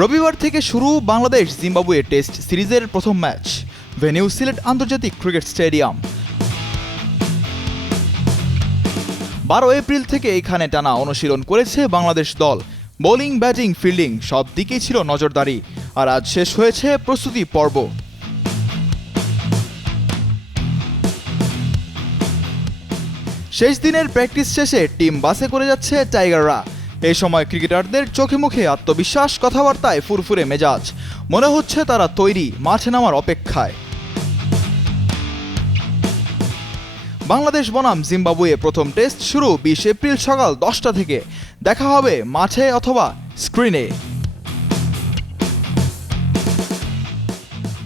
রবিবার থেকে শুরু বাংলাদেশ জিম্বাবুয়ে টেস্ট সিরিজের প্রথম ম্যাচ, ভেনিউ সিলেট আন্তর্জাতিক ক্রিকেট স্টেডিয়াম। বারো এপ্রিল থেকে এখানে টানা অনুশীলন করেছে বাংলাদেশ দল। বোলিং, ব্যাটিং, ফিল্ডিং সব দিকেই ছিল নজরদারি, আর আজ শেষ হয়েছে প্রস্তুতি পর্ব। শেষ দিনের প্র্যাকটিস শেষে টিম বাসে করে যাচ্ছে টাইগাররা। এই সময় ক্রিকেটারদের চোখে মুখে আত্মবিশ্বাস, কথাবার্তায় ফুরফুরে মেজাজ। মনে হচ্ছে তারা তৈরি, মাঠে নামার অপেক্ষায়। বাংলাদেশ বনাম জিম্বাবুয়ে প্রথম টেস্ট শুরু বিশ এপ্রিল সকাল দশটা থেকে। দেখা হবে মাঠে অথবা স্ক্রিনে।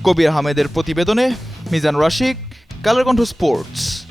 কবির আহমেদের প্রতিবেদনে মিজান রাশিক কালারকণ্ঠ স্পোর্টস।